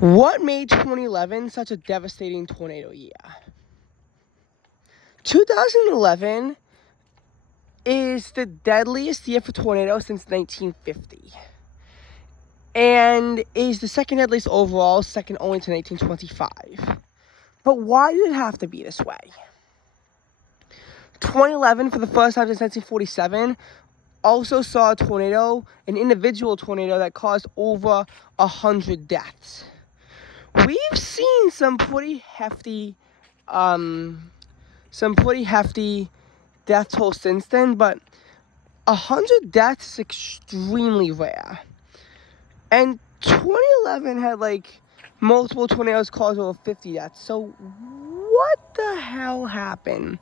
What made 2011 such a devastating tornado year? 2011 is the deadliest year for tornadoes since 1950. And is the second deadliest overall, second only to 1925. But why did it have to be this way? 2011, for the first time since 1947, also saw a tornado, an individual tornado that caused over 100 deaths. We've seen some pretty hefty death toll since then, but 100 deaths is extremely rare. And 2011 had multiple tornadoes cause over 50 deaths. So what the hell happened?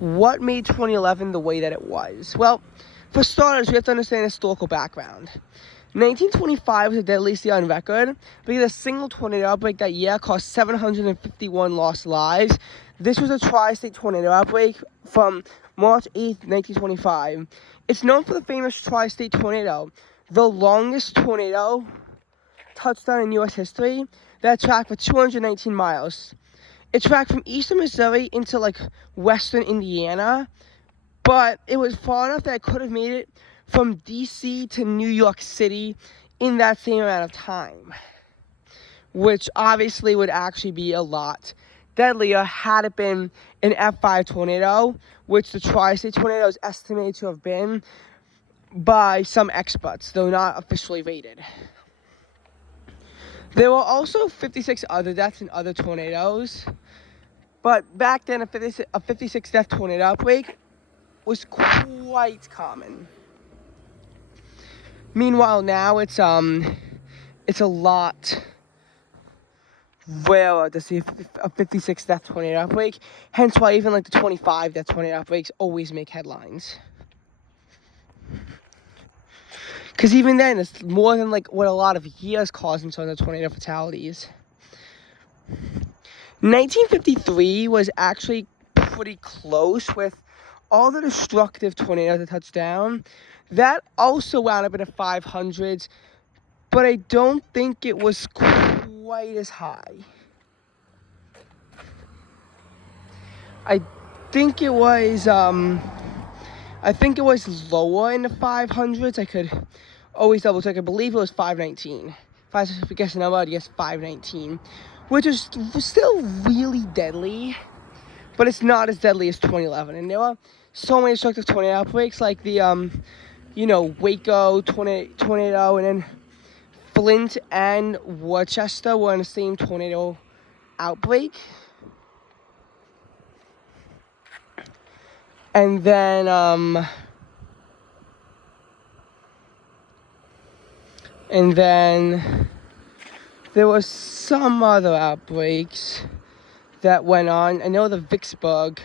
What made 2011 the way that it was? Well, for starters, we have to understand the historical background. 1925 was the deadliest year on record because a single tornado outbreak that year caused 751 lost lives. This was a tri-state tornado outbreak from March 8th, 1925. It's known for the famous tri-state tornado, the longest tornado touchdown in U.S. history that tracked for 219 miles. It tracked from eastern Missouri into western Indiana, but it was far enough that it could have made it from D.C. to New York City in that same amount of time, which obviously would actually be a lot deadlier had it been an F5 tornado, which the tri-state tornado is estimated to have been by some experts, though not officially rated. There were also 56 other deaths in other tornadoes, but back then a 56 death tornado outbreak was quite common. Meanwhile, now it's a lot rarer to see a 56 death tornado outbreak. Hence why even the 25 death tornado outbreaks always make headlines. Because even then, it's more than what a lot of years causing some of the tornado fatalities. 1953 was actually pretty close with all the destructive tornadoes that touched down. That also wound up in the 500s, but I don't think it was quite as high. I think it was lower in the 500s. I could always double check. I believe it was 519. If I had to guess the number, I'd guess 519, which is still really deadly, but it's not as deadly as 2011. And there were so many destructive tornado outbreaks, like the Waco tornado, and then Flint and Worcester were in the same tornado outbreak. And then there was some other outbreaks that went on. I know the Vicksburg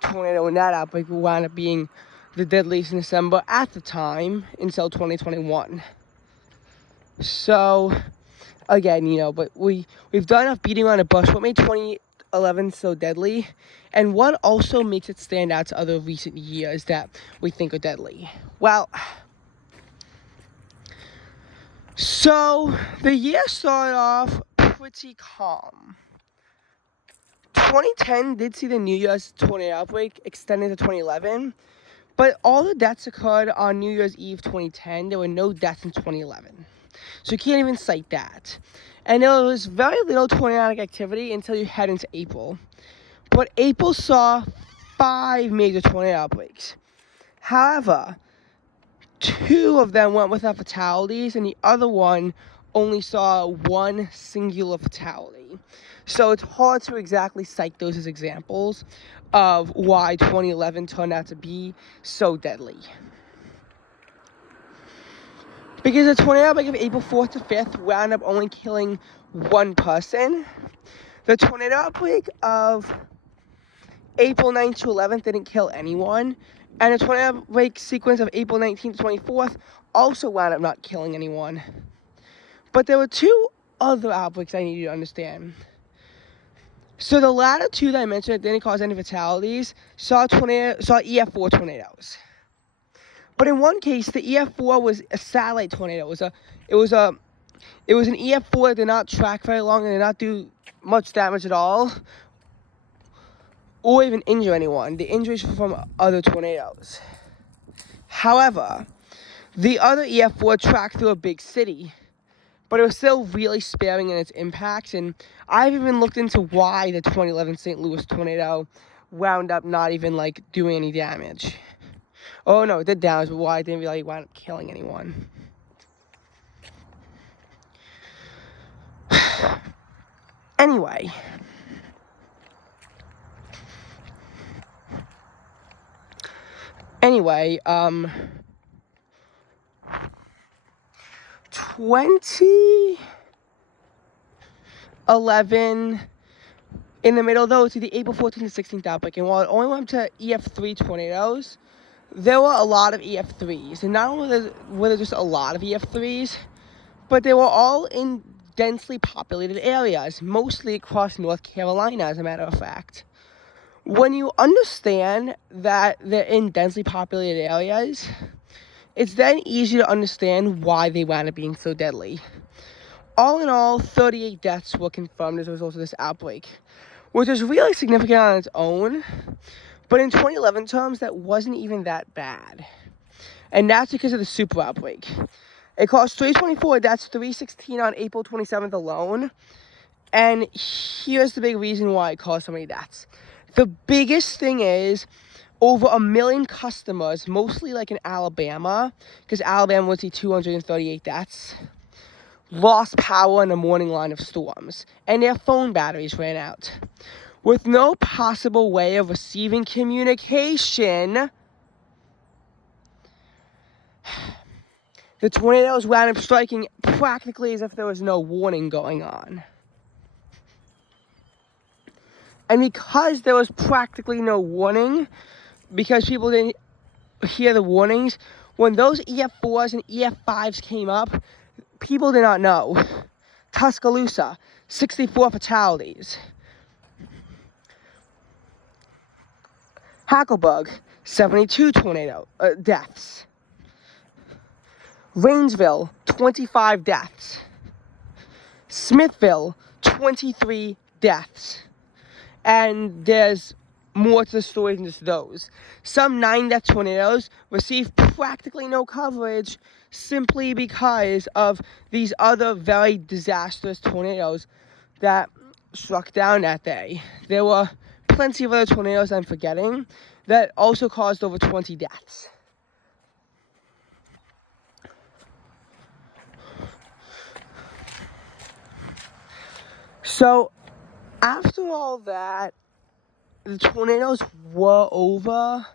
tornado and that outbreak wound up being the deadliest in December at the time until 2021. So, again, but we've done enough beating around the bush. What made 2011 so deadly? And what also makes it stand out to other recent years that we think are deadly? Well, so the year started off pretty calm. 2010 did see the New Year's tornado outbreak extended to 2011, but all the deaths occurred on New Year's Eve 2010. There were no deaths in 2011. So you can't even cite that. And there was very little tornadic activity until you head into April. But April saw 5 major tornado outbreaks. However, 2 of them went without fatalities, and the other one only saw 1 singular fatality. So it's hard to exactly cite those as examples of why 2011 turned out to be so deadly. Because the tornado outbreak of April 4th to 5th wound up only killing 1 person. The tornado outbreak of April 9th to 11th didn't kill anyone. And the tornado outbreak sequence of April 19th to 24th also wound up not killing anyone. But there were 2 other outbreaks I need you to understand. So the latter 2 that I mentioned that didn't cause any fatalities saw EF4 tornadoes. But in one case, the EF4 was a satellite tornado. It was a It was an EF4 that did not track very long and did not do much damage at all, or even injure anyone. The injuries were from other tornadoes. However, the other EF4 tracked through a big city, but it was still really sparing in its impacts, and I've even looked into why the 2011 St. Louis tornado wound up not even, like, doing any damage. Oh, no, it did damage, but why it didn't really wind up killing anyone. Anyway. 2011, in the middle, though, to the April 14th to 16th outbreak, and while it only went to EF3 tornadoes, there were a lot of EF3s, and not only were there just a lot of EF3s, but they were all in densely populated areas, mostly across North Carolina, as a matter of fact. When you understand that they're in densely populated areas, it's then easy to understand why they wound up being so deadly. All in all, 38 deaths were confirmed as a result of this outbreak, which is really significant on its own, but in 2011 terms, that wasn't even that bad. And that's because of the super outbreak. It caused 324 deaths, 316 on April 27th alone, and here's the big reason why it caused so many deaths. The biggest thing is over 1 million customers, mostly like in Alabama, because Alabama would see 238 deaths, lost power in the morning line of storms, and their phone batteries ran out. With no possible way of receiving communication, the tornadoes wound up striking practically as if there was no warning going on. And because there was practically no warning, because people didn't hear the warnings, when those EF4s and EF5s came up, people did not know. Tuscaloosa, 64 fatalities. Hackleburg, 72 tornado deaths. Rainsville, 25 deaths. Smithville, 23 deaths. And there's more to the story than just those. Some 9-death tornadoes received practically no coverage simply because of these other very disastrous tornadoes that struck down that day. There were plenty of other tornadoes I'm forgetting that also caused over 20 deaths. So, after all that, the tornadoes were over,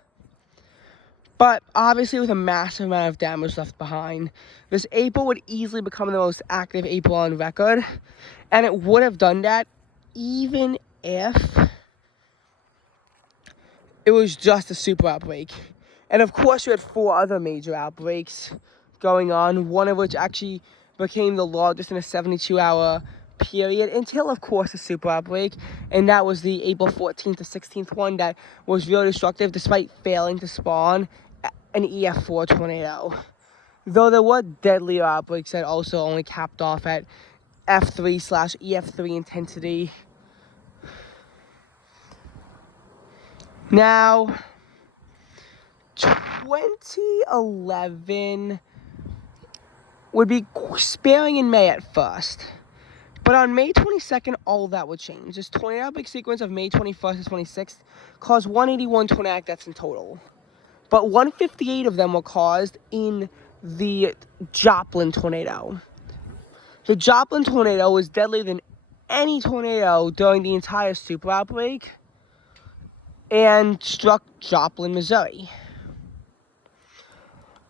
but obviously with a massive amount of damage left behind. This April would easily become the most active April on record, and it would have done that even if it was just a super outbreak. And of course, you had 4 other major outbreaks going on, one of which actually became the largest in a 72-hour period until, of course, the super outbreak, and that was the April 14th to 16th one that was really destructive despite failing to spawn an EF4 tornado. Though there were deadlier outbreaks that also only capped off at F3/EF3 intensity. Now, 2011 would be sparing in May at first. But on May 22nd, all that would change. This tornado outbreak sequence of May 21st to 26th caused 181 tornadic deaths in total. But 158 of them were caused in the Joplin tornado. The Joplin tornado was deadlier than any tornado during the entire super outbreak and struck Joplin, Missouri.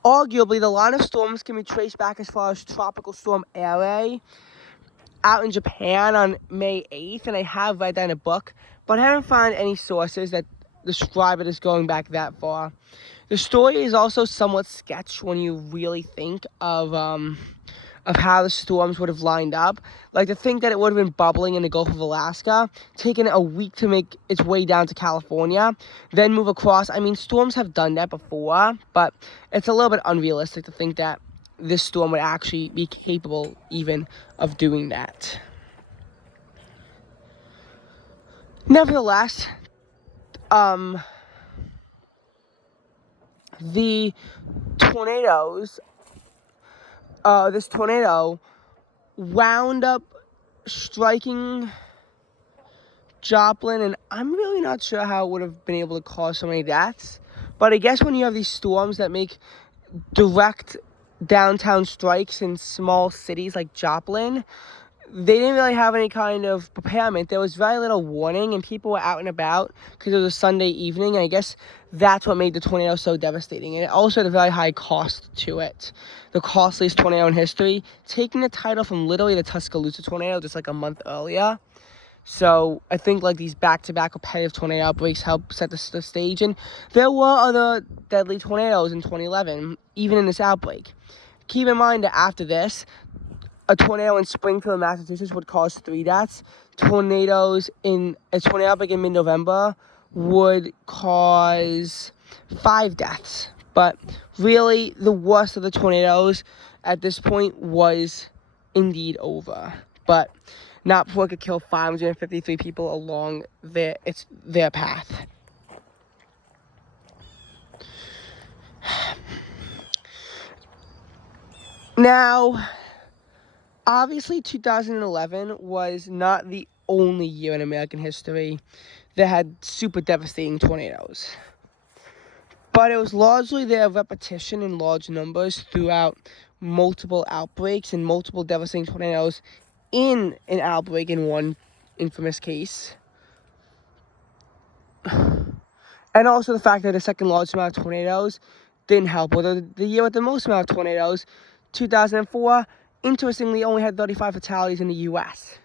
Arguably, the line of storms can be traced back as far as Tropical Storm Airei out in Japan on May 8th, and I have read that in a book, but I haven't found any sources that describe it as going back that far. The story is also somewhat sketched when you really think of how the storms would have lined up. Like, to think that it would have been bubbling in the Gulf of Alaska, taken a week to make its way down to California, then move across. I mean, storms have done that before, but it's a little bit unrealistic to think that this storm would actually be capable even of doing that. Nevertheless, the tornadoes, this tornado wound up striking Joplin, and I'm really not sure how it would have been able to cause so many deaths. But I guess when you have these storms that make direct downtown strikes in small cities like Joplin, they didn't really have any kind of preparation. There was very little warning, and people were out and about because it was a Sunday evening, and I guess that's what made the tornado so devastating. And it also had a very high cost to it. The costliest tornado in history, taking the title from literally the Tuscaloosa tornado just like a month earlier. So I think like these back-to-back repetitive tornado outbreaks help set the stage. And there were other deadly tornadoes in 2011, even in this outbreak. Keep in mind that after this, a tornado in Springfield, Massachusetts would cause 3 deaths. A tornado outbreak in mid-November would cause 5 deaths. But really, the worst of the tornadoes at this point was indeed over. But not before it could kill 553 people along their path. Now, obviously 2011 was not the only year in American history that had super devastating tornadoes. But it was largely their repetition in large numbers throughout multiple outbreaks and multiple devastating tornadoes in an outbreak in one infamous case. And also the fact that the second largest amount of tornadoes didn't help. Although the year with the most amount of tornadoes, 2004, interestingly only had 35 fatalities in the U.S.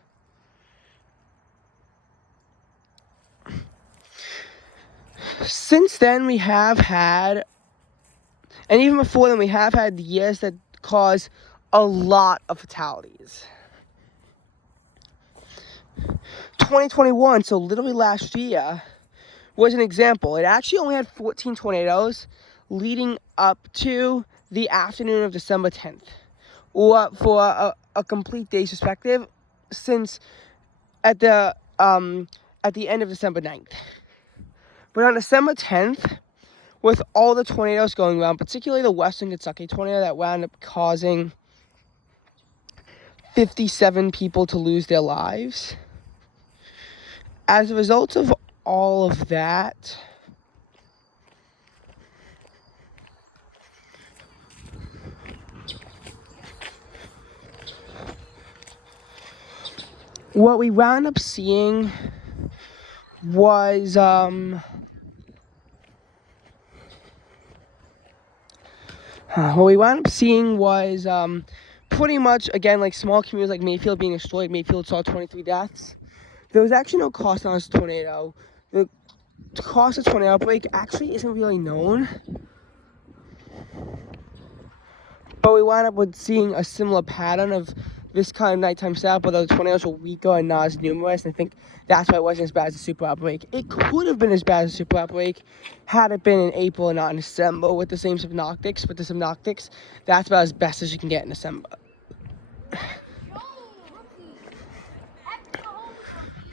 Since then, we have had, and even before then, we have had years that cause a lot of fatalities. 2021, so literally last year, was an example. It actually only had 14 tornadoes leading up to the afternoon of December 10th. Or for a complete day's perspective, since at the end of December 9th. But on December 10th, with all the tornadoes going around, particularly the Western Kentucky tornado that wound up causing 57 people to lose their lives, as a result of all of that, what we wound up seeing was pretty much, again, like small communities like Mayfield being destroyed. Mayfield saw 23 deaths. There was actually no cost on this tornado. The cost of tornado outbreak actually isn't really known. But we wound up with seeing a similar pattern of this kind of nighttime setup, although the tornadoes were weaker and not as numerous. And I think that's why it wasn't as bad as the super outbreak. It could have been as bad as the super outbreak had it been in April and not in December with the same synoptics. But the synoptics, that's about as best as you can get in December.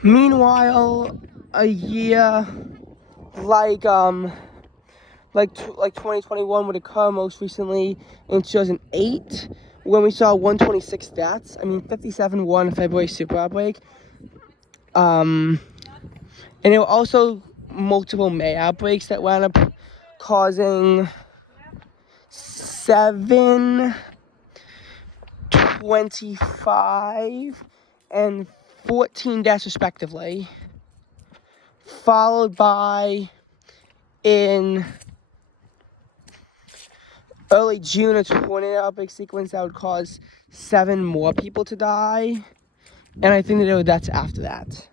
Meanwhile, a year like 2021 would occur most recently in 2008, when we saw 126 deaths. 57 were in February super outbreak. And there were also multiple May outbreaks that wound up causing 7, 25, and 14 deaths respectively, followed by, in early June, a tornado outbreak sequence that would cause 7 more people to die, and I think that there were deaths after that.